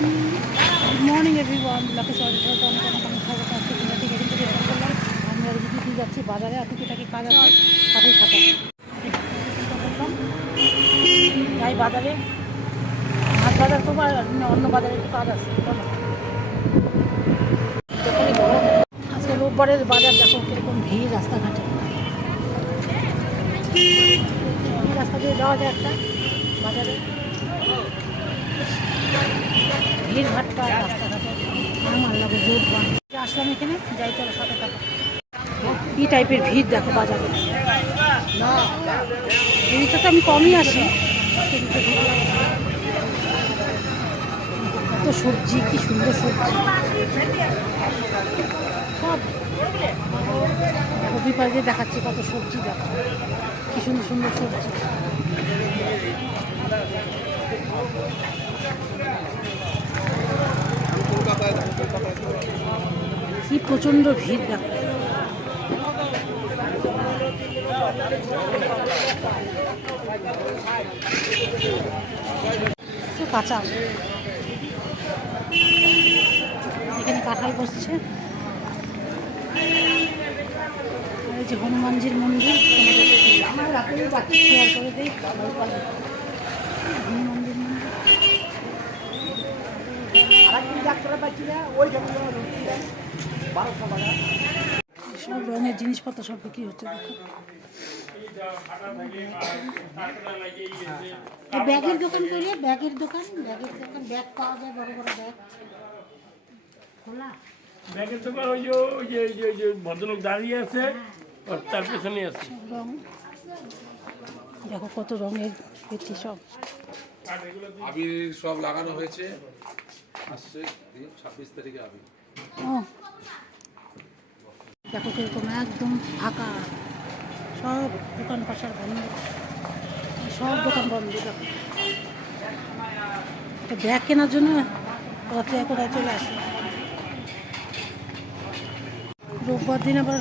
Good morning everyone, ব্লকে অনেক খবর আজকে তোমরা ঠিক এখান থেকে শুরু করলাম। আমি আর দিদি যাচ্ছি বাজারে, আর টুকিটাকি কাজ আছে, সাথেই থাকা করলাম। যাই বাজারে, মাছ বাজার করবো আর অন্য বাজারে একটু কাজ আছে। চলো, যখনই গরম। আজকে রোববারের বাজার দেখো কীরকম ভিড় রাস্তাঘাটে। এই রাস্তা দিয়ে যাওয়া যায় একটা বাজারে, ভিড় ভাট্টা রাস্তাঘাটে। আমার লাগে জোর আসলাম এখানে, যাই চলো সাথে থাকো। কী টাইপের ভিড় দেখো বাজারে। এদিকে তো আমি কমই আসি, এত সবজি, কি সুন্দর সবজি সব। কপি পাইলে দেখাচ্ছি কত সবজি, দেখো কি সুন্দর সুন্দর সবজি। কি প্রচণ্ড ভিড় দেখো। কাঁচা এখানে কাঁঠাল বসছে। আর এই যে হনুমানজির মন্দির, শেয়ার করে দিই। হনুমানজির মন্দির, সব রঙের জিনিসপত্র সব বিক্রি হচ্ছে দেখো। ব্যাগের দোকান করে, ব্যাগের দোকান ব্যাগ পাওয়া যায়, বড় বড় ব্যাগ খোলা। ব্যাগের দোকান ওই যে ভদ্রলোক দাঁড়িয়ে আছে, তার পেছনে আছে। রং দেখো কত রঙের পেটি, সব আবির সব লাগানো হয়েছে। আসছে 26 তারিখে আবির। ও দেখো কিরকম একদম ফাঁকা, সব দোকান পাশার বন্ধ, সব দোকান বন্ধ। দেখো একটা ব্যাগ কেনার জন্য রাত্রে কোথায় চলে আসে। রোববার দিন আবার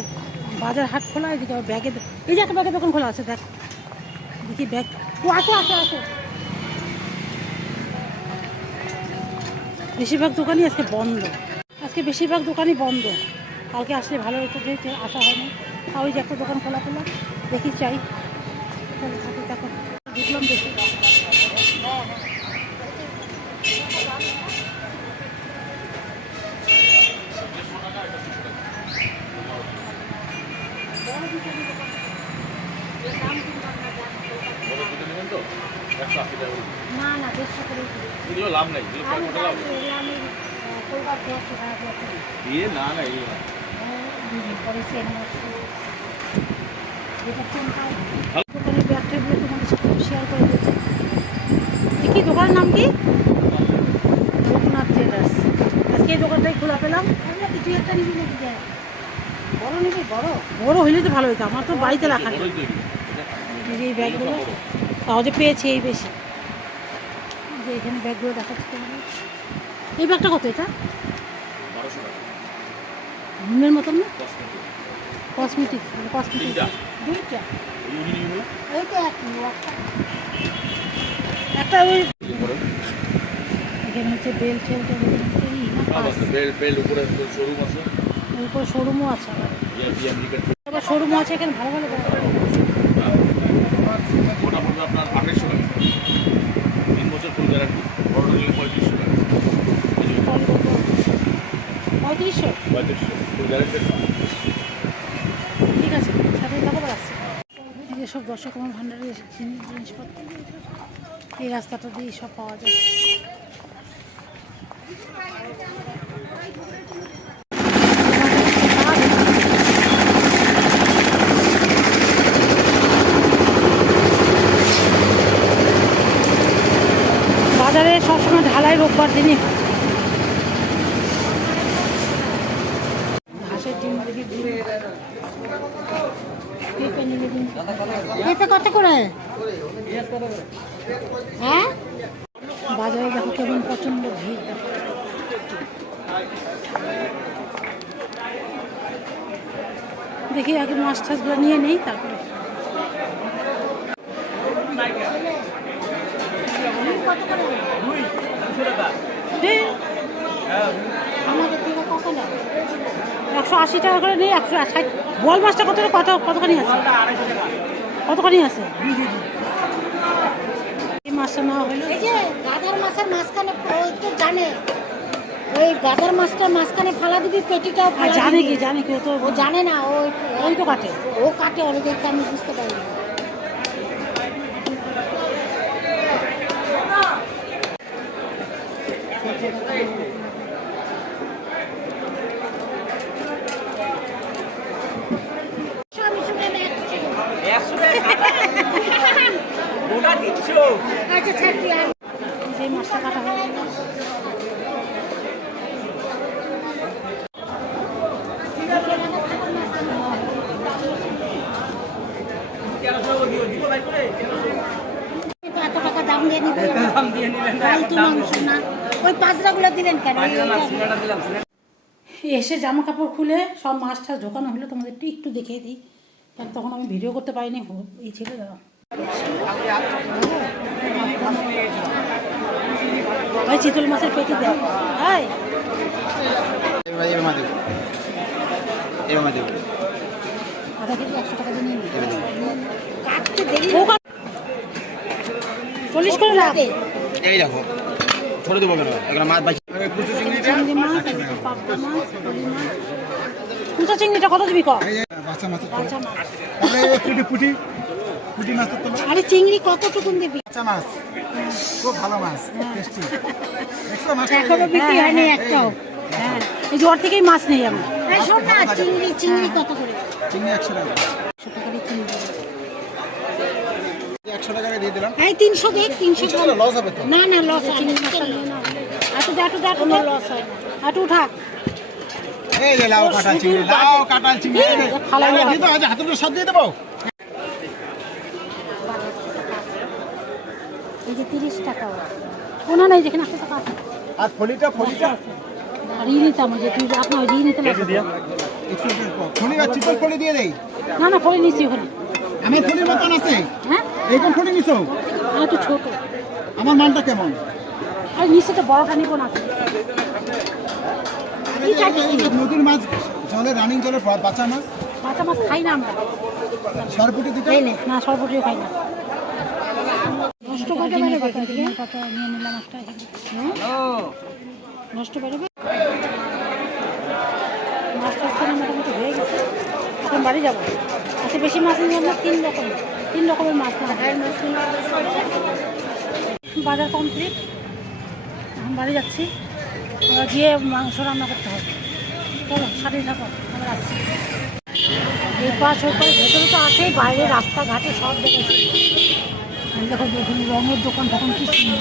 বাজার হাট খোলা, এদিকে আবার ব্যাগের, এই যে একটা ব্যাগের দোকান খোলা আছে, দেখ দেখি ব্যাগ। ও আসো আসো আসো। বেশিরভাগ দোকানই আজকে বন্ধ, আজকে বেশিরভাগ দোকানই বন্ধ। কালকে আসলে ভালো হতো, যেহেতু আসা হয়নি। আর ওই যে একটা দোকান খোলা খোলা, দেখি চাই দেখো, দেখলাম দেখি। না না, 150 করে লাভ নাই দিয়ে না না এই দোকানের ব্যাগটাগুলো তোমাদের সাথে শেয়ার করে দিচ্ছি। কি দোকানের নাম কি? লোকনাথ ট্রেডার্স। আজকে এই দোকানটাই খোলা পেলাম। কিছু একটা নিবি নাকি? বড় নিবি? বড় বড় হইলে তো ভালো হতো, আমার তো বাড়িতে রাখা নেই। এই ব্যাগগুলো সহজে পেয়েছি, এই বেশি যে এখানে ব্যাগগুলো দেখাচ্ছি। এই ব্যাগটা কত? এটা 1200 টাকা। ঘুমের মতন না? কসমেটিক দুইটা, এইটা একটা ওই এখানে হচ্ছে বেল ঠেলতে বেল উপরে শোরুম আছে, উপরে শোরুমও আছে, আবার শোরুমও আছে এখানে। ভালো ভালো ওটা পড়বে আপনার 2800 টাকা, 3 বছর ফুল গ্যারান্টি। বড় নিলে 3500 টাকা। 3500 ফুল গ্যারান্টি। ঠিক আছে, সাথে দেখো আসছে। এই যে সব দর্শক আমার ভান্ডারের জিনিসপত্র, এই রাস্তাটা দিয়ে সব পাওয়া যায়। বাজারে সবসময় ঢালাই রোববার দিনই হয়। ঘাসের ডিম দেখি, এটা কত করে? হ্যাঁ, বাজারে দেখো কেমন প্রচন্ড ভিড়। দেখো দেখি আগে মাছ টাছগুলো নিয়ে নেই, তারপরে কত করে? 180 টাকা করে নিয়ে 160। বোয়াল মাছটা কতখানি আছে? কতখানি আছে এই মাছটা নেওয়া হলো? এই যে গাধার মাছের মাঝখানে ওই তো জানে, ওই গাধার মাছটা মাঝখানে ফালা দিবি, পেটিটাও আর ফালা জানে দিবি। কি জানে কি? ও তো ও জানে না, ওই তো কাটে। ও কাটে অনেকটা, আমি বুঝতে পারি না। আমি শুনে যাচ্ছি। আচ্ছা ছাড় তুই আর। যে মাছটা কাটা হয়ে গেল। এত টাকা দাম দিয়ে নিবে, ফালতু মাংস না। ওই পাঁচরাগুলো দিলেন কেন? এসে জামা কাপড় খুলে সব মাছ টাছ ঢোকানো হলো, তোমাদের একটু দেখিয়ে দিই, কারণ তখন আমি ভিডিও করতে পারিনি। এই ছিল দাদা ভাই, চিতল মাছের পেটি দেয় ভাই। আধা কেজি 100 টাকা দিয়ে নিয়ে নিই। কাটতে দেরি। 40 করে রাখ। এই দেখো ছোট দেবো কেন, এখানে মাছ বাঁচি। চিংড়ি মাছ, পাবদা মাছ, পলি মাছ। কুচা চিংড়িটা কত দিবি কর? বাচ্চা মাছ। আরে চিংড়ি কতটুকুন দিবি? খুব ভালো মাছ, টেস্টি। এখনো বিক্রি হয়নি একটাও। হ্যাঁ, এই জ্বর থেকেই মাছ নেই আমি। এই শোন না, চিংড়ি কত করে? চিংড়ি 100 টাকা। 100 টাকা দিয়ে চিংড়ি। 100 টাকা দিয়ে দিলাম। এই 300 দে, 300 তাহলে লস হবে তো। না না, লস হয় না। আটু লস হয় না। আটু উঠা। এই যে লাউ কাটা চিংড়ি, লাউ কাটা চিংড়ি। ফালাই দেওয়া দিয়ে দাও, আজ হাতে সব দিয়ে দেবো। এই যে 30 টাকা। ওনা নাই যেখানে 100 টাকা আছে। আর ফলিটা আর ই নিতাম, ওই যে তুই আপনার ওই নিতে লাগবে। ফলি আর চিতল ফলি দিয়ে দেই। না না, পরে নিচ্ছি ওখানে। আমার ফলির মতন আছে। হ্যাঁ, এইরকম ফলি নিছো? আর একটু ছোট। আমার মালটা কেমন? আর নিচে তো বড়টা নিব না। এই যে নদীর মাছ, জলে রানিং জলে বাচ্চা মাছ, বাচ্চা মাছ খাই না আমরা। সরপুটি দিতে। না, সর্বটিও খাই না। নষ্ট করে ডিমের পাতা নিয়ে নিলাম একটা এখানে। নষ্ট করে মাছ টাছ করে মোটামুটি হয়ে গেছে। এখন বাড়ি যাবো। আচ্ছা, বেশি মাছ নিয়ে আমরা 3 রকমের মাছ না। বাজার কমপ্লিট, এখন বাড়ি যাচ্ছি। এবার গিয়ে মাংস রান্না করতে হবে। চলো, সাথে থাকো, আমরা আসছি। এই পাশ ওই পাশ ভেতরে তো আছেই, বাইরে রাস্তাঘাটে সব দেখেছি। দেখো দেখুন, রঙের দোকান তখন কি সুন্দর।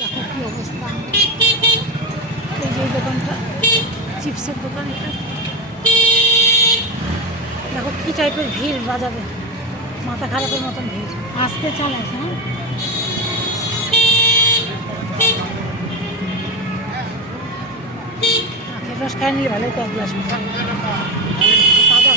দেখো কি অবস্থা। এই যে দোকানটা চিপসের দোকান, এটা দেখো কি টাইপের ভিড় বাজারে, মাথা খারাপের মতন ভিড়। আসতে চালাস। হ্যাঁ, আখের রস খাই নিলে ভালোই তো এক গ্লাস মতো। তাজা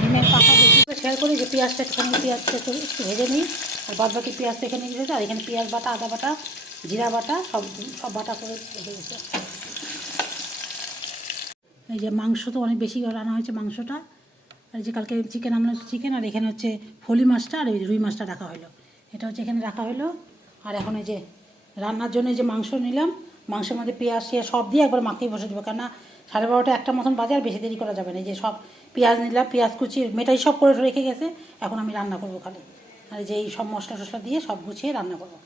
ডিমের পাতা বেশি করে শেয়ার করি যে পেঁয়াজটা একটুখানি একটু ভেজে নিই, আর বাদ বাকি পেঁয়াজটা এখানে গেছে। আর এখানে পেঁয়াজ বাটা, আদা বাটা, জিরা বাটা সব বাটা করে রেখে গেছে। এই যে মাংস তো অনেক বেশি রান্না হয়েছে মাংসটা। আর এই যে কালকে চিকেন আনলো, চিকেন, আর এখানে হচ্ছে ফলি মাছটা আর ওই রুই মাছটা রাখা হলো। এটা হচ্ছে এখানে রাখা হলো। আর এখন এই যে রান্নার জন্য এই যে মাংস নিলাম, মাংসের মধ্যে পেঁয়াজ সব দিয়ে একবার মাখিয়ে বসে দেবো, কেননা 12:30 একটা মতন বাজে, আর বেশি দেরি করা যাবে না। এই যে সব পেঁয়াজ নিলাম, পেঁয়াজ কুচি মেটাই সব করে রেখে গেছে। এখন আমি রান্না করবো খালি। আর এই যে এই সব মশলা টশলা দিয়ে সব গুছিয়ে রান্না করবো।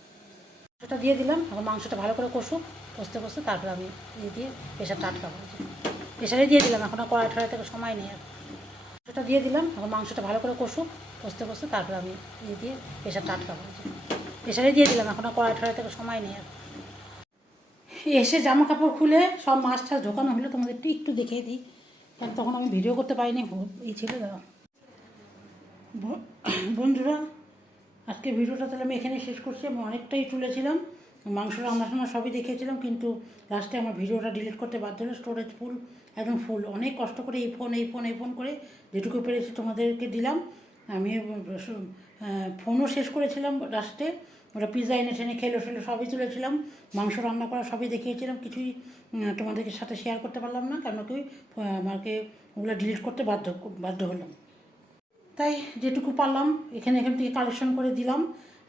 মাংসটা দিয়ে দিলাম, এখন মাংসটা ভালো করে কষতে তারপরে আমি দিয়ে প্রেশারটা আটকাবো। প্রেশারে দিয়ে দিলাম, এখন আর কড়াই টড়াই থেকে সময় নেই। আর মাংসটা দিয়ে দিলাম, এখন মাংসটা ভালো করে কষতে তারপরে আমি দিয়ে প্রেশারটা আটকাবো। প্রেশারে দিয়ে দিলাম, এখন আর কড়াই টড়াই থেকে সময় নেই। আর এসে জামা কাপড় খুলে সব মাছ টাছ ঢোকানো হলো, তোমাদের একটু দেখিয়ে দিই, কারণ তখন আমি ভিডিও করতে পারিনি। এই ছিল দাদা। বন্ধুরা, আজকে ভিডিওটা তাহলে আমি এখানে শেষ করছি। আমি অনেকটাই তুলেছিলাম, মাংস রান্না সবই দেখিয়েছিলাম, কিন্তু লাস্টে আমার ভিডিওটা ডিলিট করতে বাধ্য হলো। স্টোরেজ একদম ফুল। অনেক কষ্ট করে এই ফোন করে যেটুকু পেরেছি তোমাদেরকে দিলাম। আমি ফোনও শেষ করেছিলাম লাস্টে, ওরা পিৎজা এনে টেনে খেলো ফেলো সবই তুলেছিলাম, মাংস রান্না করা সবই দেখিয়েছিলাম, কিছুই তোমাদেরকে সাথে শেয়ার করতে পারলাম না, কারণ কি আমাকে ওগুলো ডিলিট করতে বাধ্য হলাম। তাই যেটুকু পারলাম এখান থেকে কালেকশন করে দিলাম,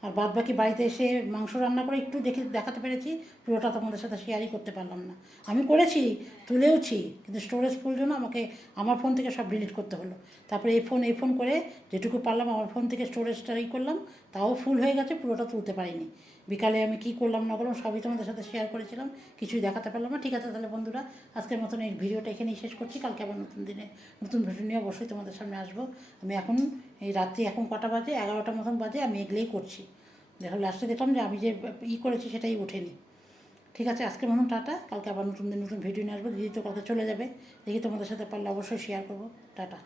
আর বাদ বাকি বাড়িতে এসে মাংস রান্না করে একটু দেখাতে পেরেছি, পুরোটা তোমাদের সাথে শেয়ারই করতে পারলাম না। আমি করেছি, তুলেওছি, কিন্তু স্টোরেজ ফুল জন্য আমাকে আমার ফোন থেকে সব ডিলিট করতে হলো। তারপরে এই ফোন করে যেটুকু পারলাম আমার ফোন থেকে স্টোরেজটাই করলাম, তাও ফুল হয়ে গেছে, পুরোটা তুলতে পারিনি। বিকালে আমি কী করলাম না করলাম সবই তোমাদের সাথে শেয়ার করেছিলাম, কিছুই দেখাতে পারলাম না। ঠিক আছে তাহলে বন্ধুরা, আজকের মতন এই ভিডিওটা এখানেই শেষ করছি। কালকে আবার নতুন দিনে নতুন ভিডিও নিয়ে অবশ্যই তোমাদের সামনে আসবো। আমি এখন এই রাত্রি এখন কটা বাজে, 11টা মতন বাজে, আমি এগুলোই করছি। দেখো লাস্টে দেখলাম যে আমি যে করেছি সেটাই ওঠেনি। ঠিক আছে, আজকের মতন টাটা, কালকে আবার নতুন ভিডিও নিয়ে আসবো। দিদি তো কালকে চলে যাবে, দেখি তোমাদের সাথে পারলে অবশ্যই শেয়ার করবো। টাটা।